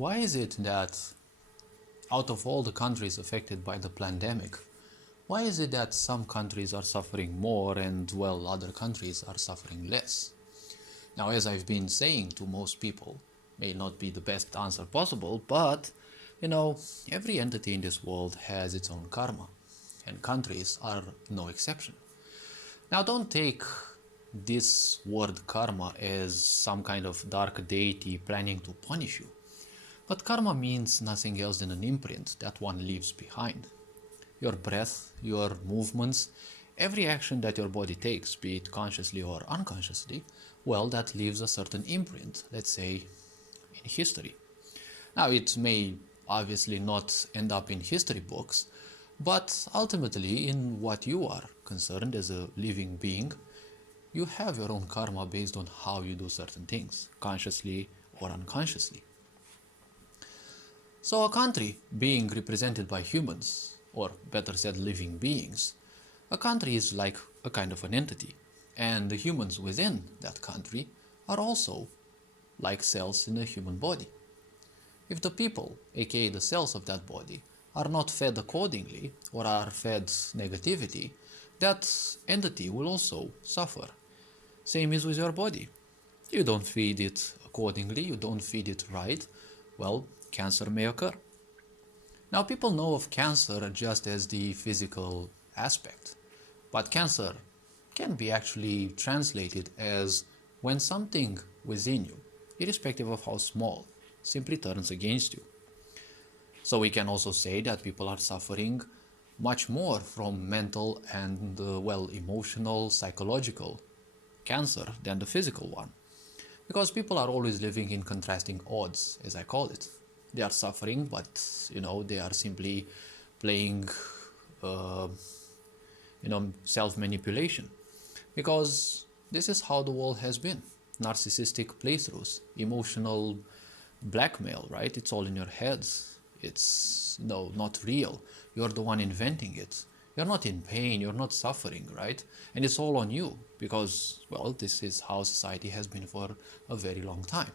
Why is it that out of all the countries affected by the pandemic, why is it that some countries are suffering more and, well, other countries are suffering less? Now, as I've been saying to most people, may not be the best answer possible, but you know, every entity in this world has its own karma, and countries are no exception. Now, don't take this word karma as some kind of dark deity planning to punish you. But karma means nothing else than an imprint that one leaves behind. Your breath, your movements, every action that your body takes, be it consciously or unconsciously, well, that leaves a certain imprint, let's say, in history. Now, it may obviously not end up in history books, but ultimately, in what you are concerned as a living being, you have your own karma based on how you do certain things, consciously or unconsciously. So, a country being represented by humans, or better said, living beings, a country is like a kind of an entity, and the humans within that country are also like cells in a human body. If the people, aka the cells of that body, are not fed accordingly or are fed negativity, that entity will also suffer. Same is with your body. You don't feed it accordingly, you don't feed it right, well, cancer may occur. Now, people know of cancer just as the physical aspect, but cancer can be actually translated as when something within you, irrespective of how small, simply turns against you. So we can also say that people are suffering much more from mental and, well, emotional, psychological cancer than the physical one. Because people are always living in contrasting odds, as I call it. They are suffering, but they are simply playing, uh, self-manipulation. Because this is how the world has been. Narcissistic playthroughs, emotional blackmail, right? It's all in your heads. It's not real. You're the one inventing it. You're not in pain, you're not suffering, right? And it's all on you because, well, this is how society has been for a very long time.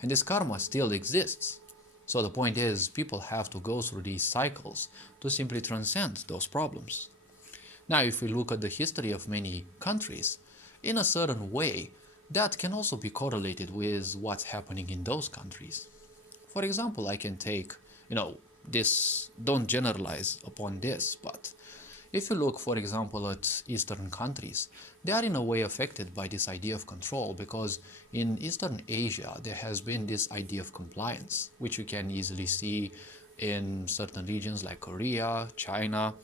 And this karma still exists. So the point is, people have to go through these cycles to simply transcend those problems. Now, if we look at the history of many countries, in a certain way, that can also be correlated with what's happening in those countries. For example, I can take, this, don't generalize upon this, but if you look, for example, at Eastern countries, they are in a way affected by this idea of control because in Eastern Asia, there has been this idea of compliance, which you can easily see in certain regions like Korea, China,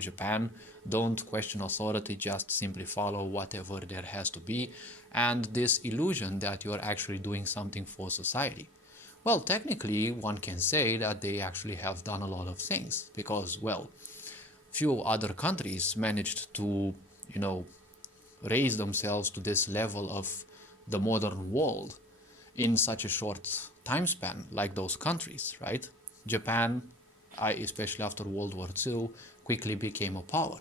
Japan. Don't question authority, just simply follow whatever there has to be. And this illusion that you're actually doing something for society. Well, technically, one can say that they actually have done a lot of things because, well, few other countries managed to, raise themselves to this level of the modern world in such a short time span like those countries, right? Japan, especially after World War II, quickly became a power,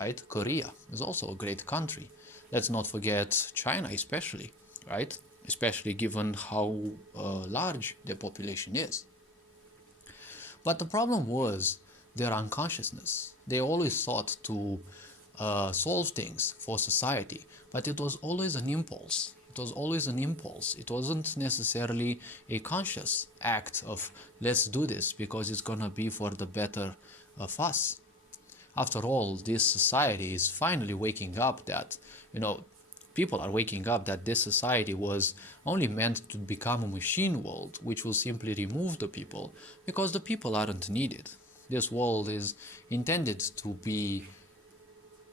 right? Korea is also a great country. Let's not forget China especially, right? Especially given how large their population is. But the problem was their unconsciousness. They always sought to solve things for society, but it was always an impulse. It was always an impulse. It wasn't necessarily a conscious act of let's do this because it's gonna be for the better of us. After all, this society is finally waking up that, people are waking up that this society was only meant to become a machine world which will simply remove the people because the people aren't needed. This world is intended to be,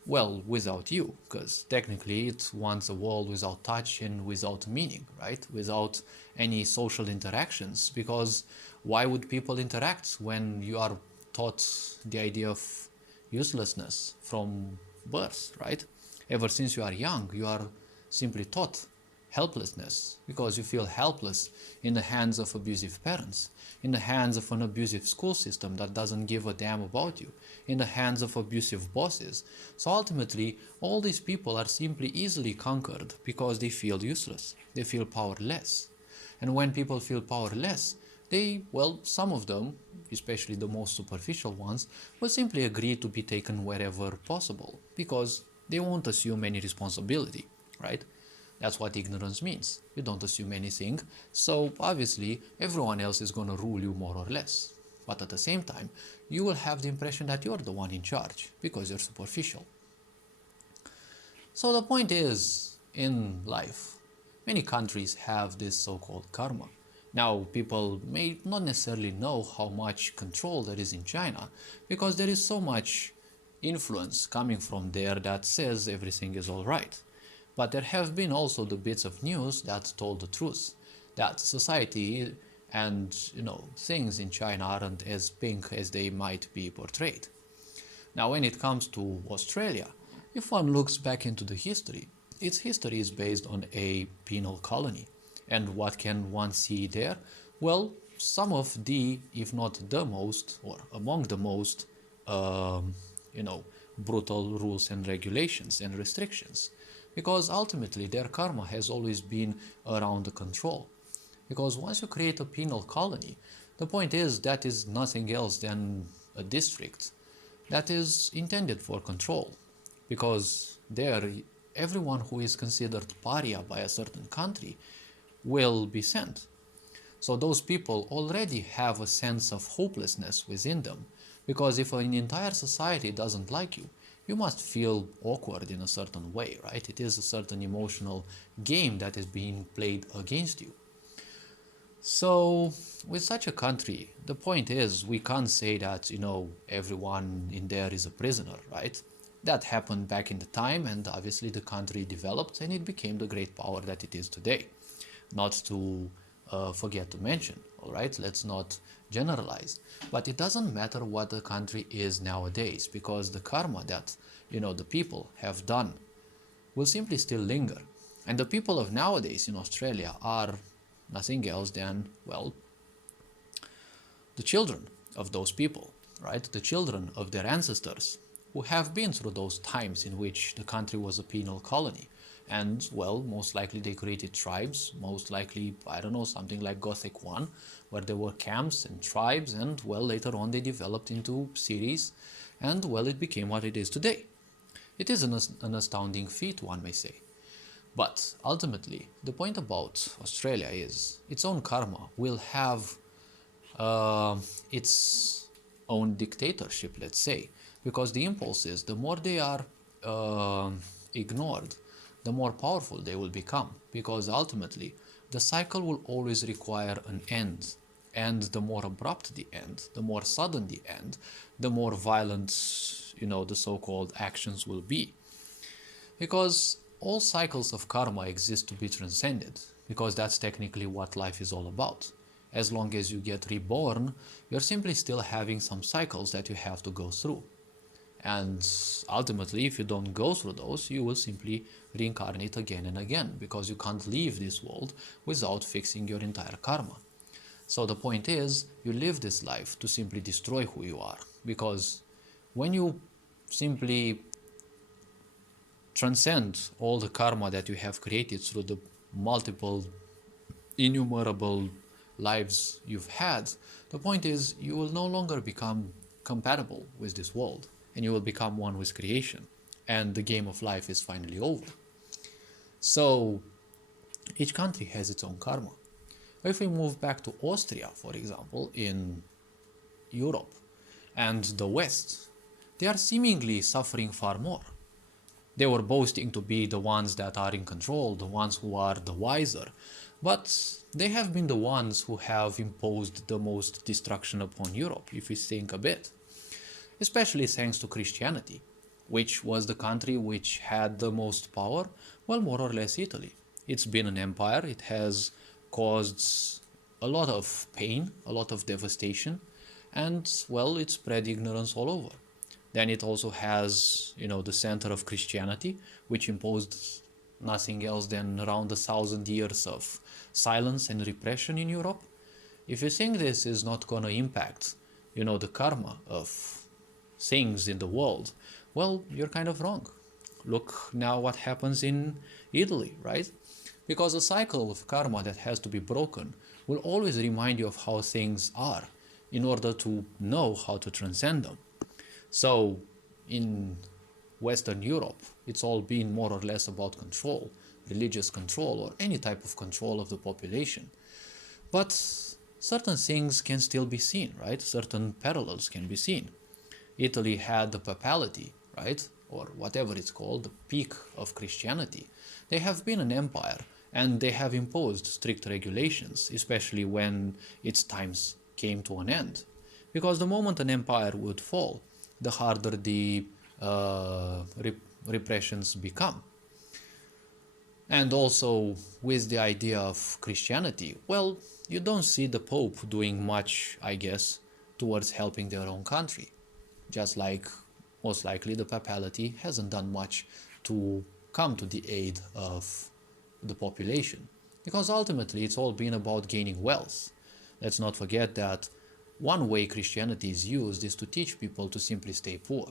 well, without you, because technically it wants a world without touch and without meaning, right? Without any social interactions, because why would people interact when you are taught the idea of uselessness from birth, right? Ever since you are young, you are simply taught helplessness because you feel helpless in the hands of abusive parents, in the hands of an abusive school system that doesn't give a damn about you, in the hands of abusive bosses. So ultimately, all these people are simply easily conquered because they feel useless, they feel powerless. And when people feel powerless, Some of them, especially the most superficial ones, will simply agree to be taken wherever possible because they won't assume any responsibility, right? That's what ignorance means. You don't assume anything, so obviously everyone else is going to rule you more or less. But at the same time, you will have the impression that you're the one in charge because you're superficial. So the point is, in life, many countries have this so-called karma. Now, people may not necessarily know how much control there is in China because there is so much influence coming from there that says everything is all right. But there have been also the bits of news that told the truth, that society and things in China aren't as pink as they might be portrayed. Now, when it comes to Australia, if one looks back into the history, its history is based on a penal colony. And what can one see there? Well, some of the, if not the most, or among the most, you know, brutal rules and regulations and restrictions. Because ultimately their karma has always been around the control. Because once you create a penal colony, the point is that is nothing else than a district that is intended for control. Because there, everyone who is considered pariah by a certain country will be sent. So those people already have a sense of hopelessness within them. Because if an entire society doesn't like you, you must feel awkward in a certain way, right? It is a certain emotional game that is being played against you. So, with such a country, the point is we can't say that, everyone in there is a prisoner, right? That happened back in the time, and obviously the country developed and it became the great power that it is today. Not to forget to mention, all right? Let's not generalize. But it doesn't matter what the country is nowadays, because the karma that, the people have done will simply still linger. And the people of nowadays in Australia are nothing else than, the children of those people, right? The children of their ancestors who have been through those times in which the country was a penal colony. And, most likely they created tribes, most likely, I don't know, something like Gothic 1, where there were camps and tribes, and, later on they developed into cities, and, it became what it is today. It is an astounding feat, one may say. But ultimately, the point about Australia is its own karma will have its own dictatorship, let's say, because the impulses, the more they are ignored, the more powerful they will become, because ultimately the cycle will always require an end. And the more abrupt the end, the more sudden the end, the more violent, the so-called actions will be. Because all cycles of karma exist to be transcended, because that's technically what life is all about. As long as you get reborn, you're simply still having some cycles that you have to go through. And ultimately, if you don't go through those, you will simply reincarnate again and again, because you can't leave this world without fixing your entire karma. So the point is, you live this life to simply destroy who you are, because when you simply transcend all the karma that you have created through the multiple, innumerable lives you've had, the point is you will no longer become compatible with this world, and you will become one with creation, and the game of life is finally over. So each country has its own karma. If we move back to Austria, for example, in Europe and the West, they are seemingly suffering far more. They were boasting to be the ones that are in control, the ones who are the wiser, but they have been the ones who have imposed the most destruction upon Europe, if we think a bit. Especially thanks to Christianity, which was the country which had the most power, more or less Italy. It's been an empire, it has caused a lot of pain, a lot of devastation, and, it spread ignorance all over. Then it also has, the center of Christianity, which imposed nothing else than around 1,000 years of silence and repression in Europe. If you think this is not going to impact, the karma of things in the world, you're kind of wrong. Look now what happens in Italy, right? Because a cycle of karma that has to be broken will always remind you of how things are in order to know how to transcend them. So in Western Europe, it's all been more or less about control, religious control, or any type of control of the population. But certain things can still be seen, right? Certain parallels can be seen. Italy had the papality, right? Or whatever it's called, the peak of Christianity. They have been an empire and they have imposed strict regulations, especially when its times came to an end. Because the moment an empire would fall, the harder the repressions become. And also with the idea of Christianity, well, you don't see the Pope doing much, I guess, towards helping their own country. Just like most likely the papality hasn't done much to come to the aid of the population. Because ultimately it's all been about gaining wealth. Let's not forget that one way Christianity is used is to teach people to simply stay poor.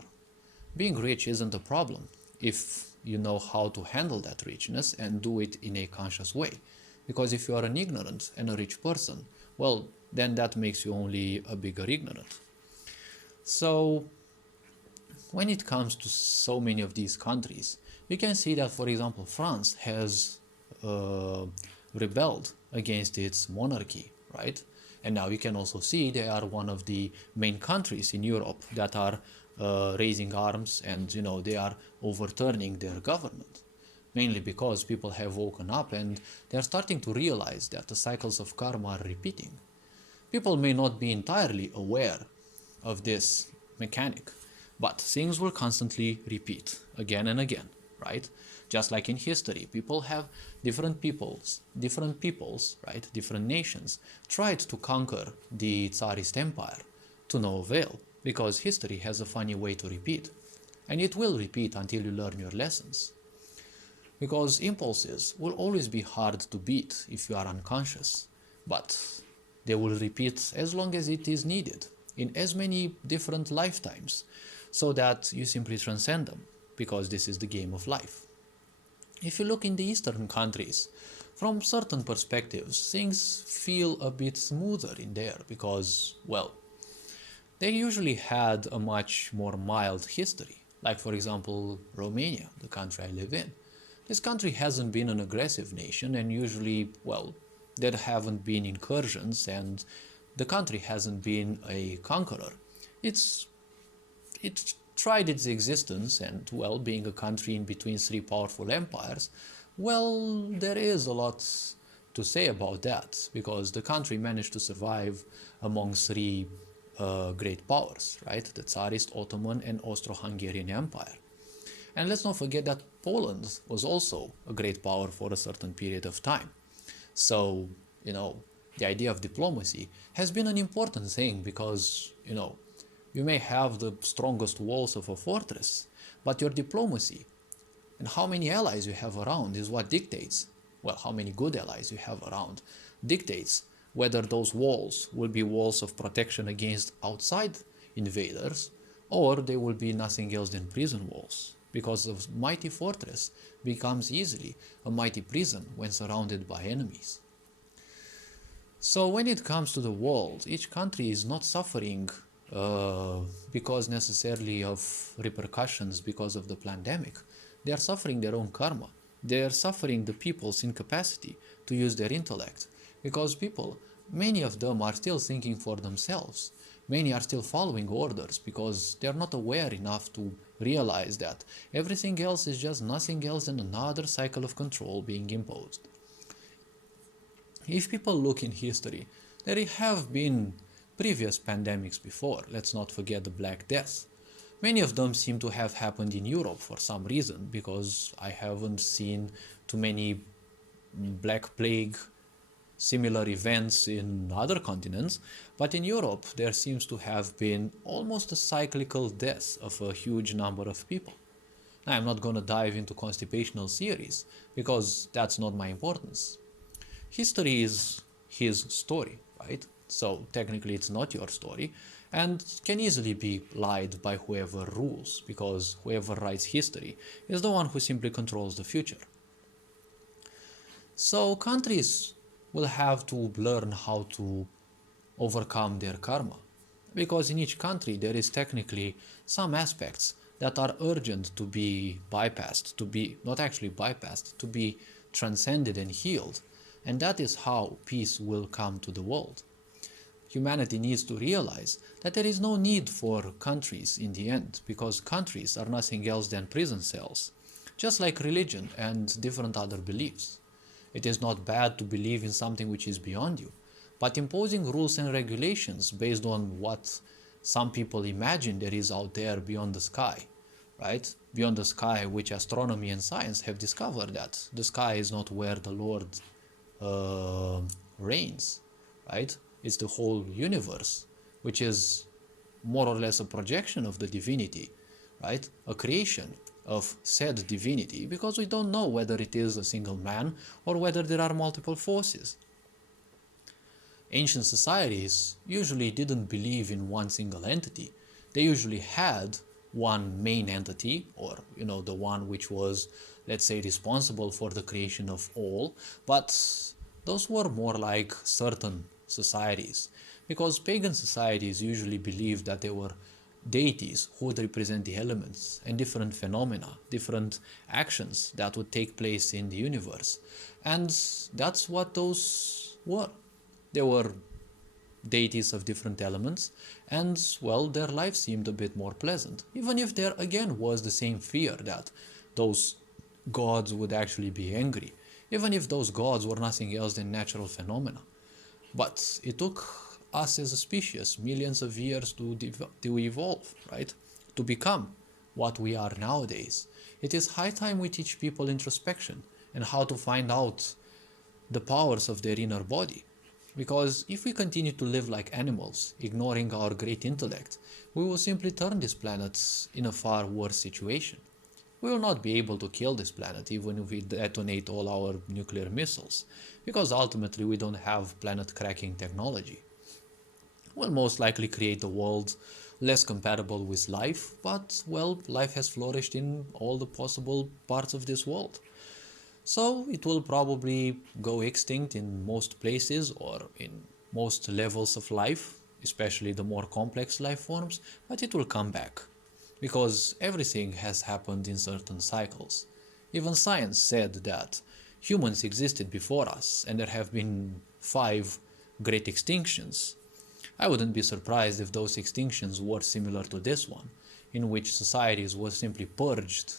Being rich isn't a problem if you know how to handle that richness and do it in a conscious way. Because if you are an ignorant and a rich person, well, then that makes you only a bigger ignorant. So when it comes to so many of these countries, you can see that, for example, France has rebelled against its monarchy, right? And now you can also see they are one of the main countries in Europe that are raising arms, and they are overturning their government, mainly because people have woken up and they are starting to realize that the cycles of karma are repeating. People may not be entirely aware of this mechanic, but things will constantly repeat again and again, right? Just like in history, different peoples, right? Different nations tried to conquer the Tsarist Empire to no avail, because history has a funny way to repeat. And it will repeat until you learn your lessons. Because impulses will always be hard to beat if you are unconscious, but they will repeat as long as it is needed, in as many different lifetimes, so that you simply transcend them, because this is the game of life. If you look in the Eastern countries, from certain perspectives, things feel a bit smoother in there because, well, they usually had a much more mild history. Like, for example, Romania, the country I live in. This country hasn't been an aggressive nation, and usually, well, there haven't been incursions, and the country hasn't been a conqueror. It's tried its existence, and, well, being a country in between three powerful empires, well, there is a lot to say about that, because the country managed to survive among three great powers, right? The Tsarist, Ottoman, and Austro-Hungarian Empire. And let's not forget that Poland was also a great power for a certain period of time. So, the idea of diplomacy has been an important thing because, you may have the strongest walls of a fortress, but your diplomacy and how many allies you have around is what dictates, well, how many good allies you have around, dictates whether those walls will be walls of protection against outside invaders, or they will be nothing else than prison walls, because a mighty fortress becomes easily a mighty prison when surrounded by enemies. So when it comes to the world, each country is not suffering because necessarily of repercussions because of the pandemic. They are suffering their own karma. They are suffering the people's incapacity to use their intellect, because people, many of them are still thinking for themselves. Many are still following orders because they are not aware enough to realize that everything else is just nothing else than another cycle of control being imposed. If people look in history, there have been previous pandemics before. Let's not forget the Black Death. Many of them seem to have happened in Europe for some reason, because I haven't seen too many Black Plague similar events in other continents, but in Europe there seems to have been almost a cyclical death of a huge number of people. Now, I'm not going to dive into constipational theories, because that's not my importance. History is his story, right? So technically it's not your story, and can easily be lied by whoever rules, because whoever writes history is the one who simply controls the future. So countries will have to learn how to overcome their karma. Because in each country there is technically some aspects that are urgent to be bypassed, to be not actually bypassed, to be transcended and healed. And that is how peace will come to the world. Humanity needs to realize that there is no need for countries in the end, because countries are nothing else than prison cells, just like religion and different other beliefs. It is not bad to believe in something which is beyond you, but imposing rules and regulations based on what some people imagine there is out there beyond the sky, right? Beyond the sky, which astronomy and science have discovered that the sky is not where the Lord uh, reigns, right? It's the whole universe, which is more or less a projection of the divinity, right? A creation of said divinity, because we don't know whether it is a single man or whether there are multiple forces. Ancient societies usually didn't believe in one single entity. They usually had one main entity, or the one which was, let's say, responsible for the creation of all, but those were more like certain societies, because pagan societies usually believed that there were deities who would represent the elements and different phenomena, different actions that would take place in the universe. And that's what those were. They were deities of different elements, and well, their life seemed a bit more pleasant, even if there again was the same fear that those gods would actually be angry, even if those gods were nothing else than natural phenomena. But it took us as a species millions of years to evolve, right? To become what we are nowadays. It is high time we teach people introspection and how to find out the powers of their inner body. Because if we continue to live like animals, ignoring our great intellect, we will simply turn this planet in a far worse situation. We will not be able to kill this planet even if we detonate all our nuclear missiles, because ultimately we don't have planet-cracking technology. We'll most likely create a world less compatible with life, but, well, life has flourished in all the possible parts of this world. So it will probably go extinct in most places or in most levels of life, especially the more complex life forms, but it will come back. Because everything has happened in certain cycles. Even science said that humans existed before us and there have been 5 great extinctions. I wouldn't be surprised if those extinctions were similar to this one, in which societies were simply purged,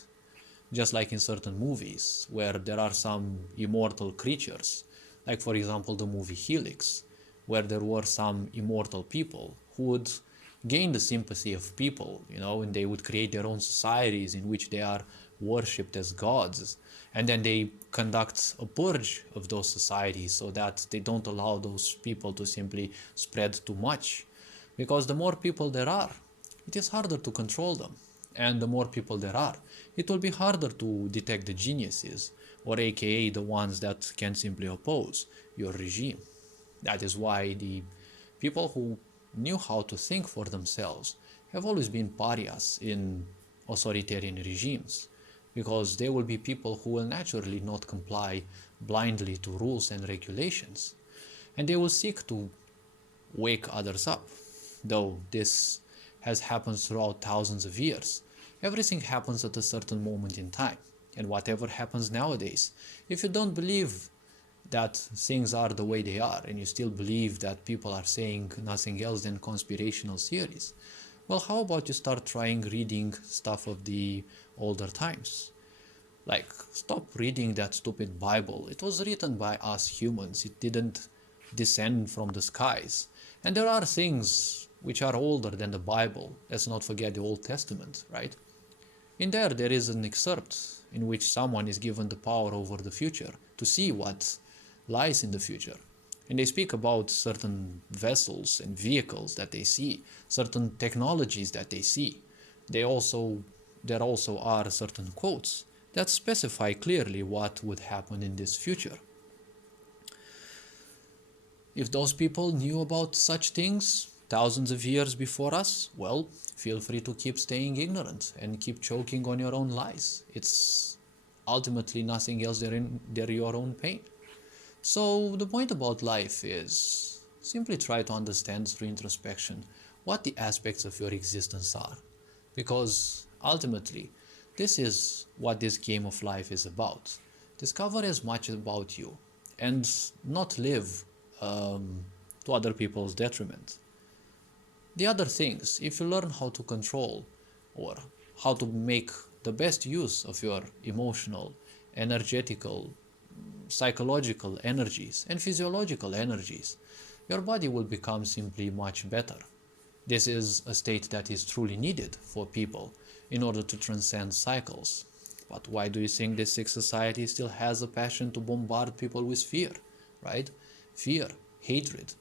just like in certain movies, where there are some immortal creatures, like for example the movie Helix, where there were some immortal people who would gain the sympathy of people, and they would create their own societies in which they are worshipped as gods, and then they conduct a purge of those societies so that they don't allow those people to simply spread too much. Because the more people there are, it is harder to control them, and the more people there are, it will be harder to detect the geniuses, or aka the ones that can simply oppose your regime. That is why the people who knew how to think for themselves have always been pariahs in authoritarian regimes, because they will be people who will naturally not comply blindly to rules and regulations, and they will seek to wake others up. Though this has happened throughout thousands of years, everything happens at a certain moment in time, and whatever happens nowadays, if you don't believe that things are the way they are and you still believe that people are saying nothing else than conspirational theories, well, how about you start trying reading stuff of the older times? Like, stop reading that stupid Bible. It was written by us humans. It didn't descend from the skies. And there are things which are older than the Bible. Let's not forget the Old Testament, right? In there is an excerpt in which someone is given the power over the future to see what lies in the future. And they speak about certain vessels and vehicles that they see, certain technologies that they see. There also are certain quotes that specify clearly what would happen in this future. If those people knew about such things thousands of years before us, well, feel free to keep staying ignorant and keep choking on your own lies. It's ultimately nothing else than your own pain. So the point about life is simply try to understand through introspection what the aspects of your existence are. Because ultimately, this is what this game of life is about. Discover as much about you and not live to other people's detriment. The other things, if you learn how to control or how to make the best use of your emotional, energetical, psychological energies and physiological energies, your body will become simply much better. This is a state that is truly needed for people in order to transcend cycles. But why do you think this sick society still has a passion to bombard people with fear, right? Fear, hatred.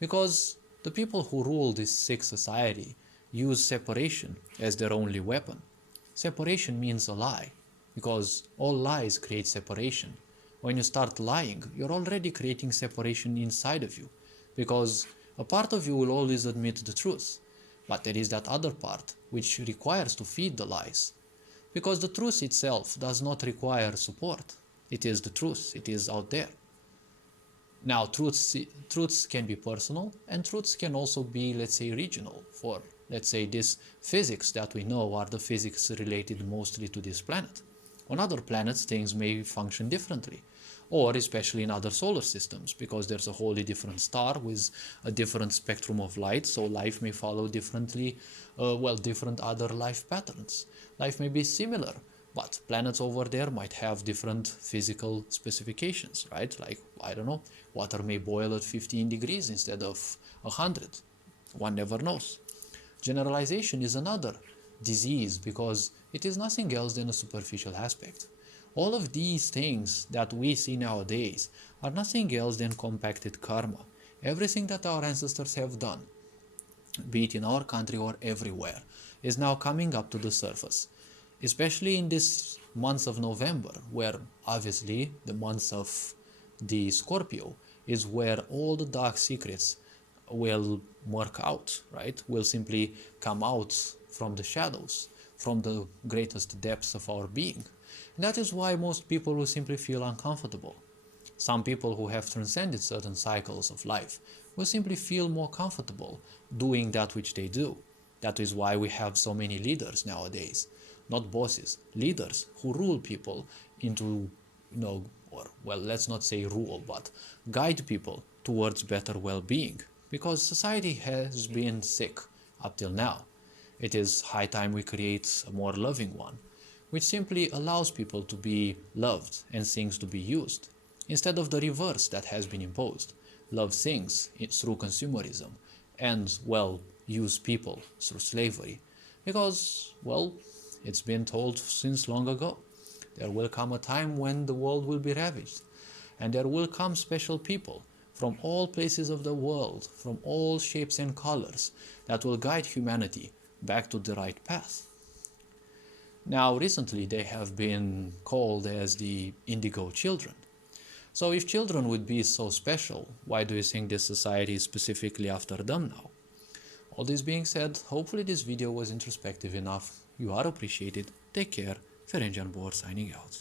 Because the people who rule this sick society use separation as their only weapon. Separation means a lie, because all lies create separation. When you start lying, you're already creating separation inside of you, because a part of you will always admit the truth, but there is that other part which requires to feed the lies, because the truth itself does not require support. It is the truth, it is out there. Now, truths can be personal, and truths can also be, let's say, regional. For, let's say, this physics that we know are the physics related mostly to this planet. On other planets, things may function differently, or especially in other solar systems, because there's a wholly different star with a different spectrum of light, so life may follow differently, different other life patterns. Life may be similar, but planets over there might have different physical specifications, right? Like, I don't know, water may boil at 15 degrees instead of 100. One never knows. Generalization is another disease because it is nothing else than a superficial aspect. All of these things that we see nowadays are nothing else than compacted karma. Everything that our ancestors have done, be it in our country or everywhere, is now coming up to the surface. Especially in this month of November, where obviously the month of the Scorpio is where all the dark secrets will work out, right? Will simply come out from the shadows, from the greatest depths of our being. And that is why most people will simply feel uncomfortable. Some people who have transcended certain cycles of life will simply feel more comfortable doing that which they do. That is why we have so many leaders nowadays, not bosses, leaders who rule people into, let's not say rule, but guide people towards better well-being. Because society has been sick up till now. It is high time we create a more loving one, which simply allows people to be loved and things to be used, instead of the reverse that has been imposed. Love things through consumerism and, use people through slavery. Because, it's been told since long ago. There will come a time when the world will be ravaged, and there will come special people from all places of the world, from all shapes and colors, that will guide humanity back to the right path. Now, recently they have been called as the indigo children. So if children would be so special, why do you think this society is specifically after them now? All this being said, hopefully this video was introspective enough. You are appreciated. Take care. Ferenc Bor signing out.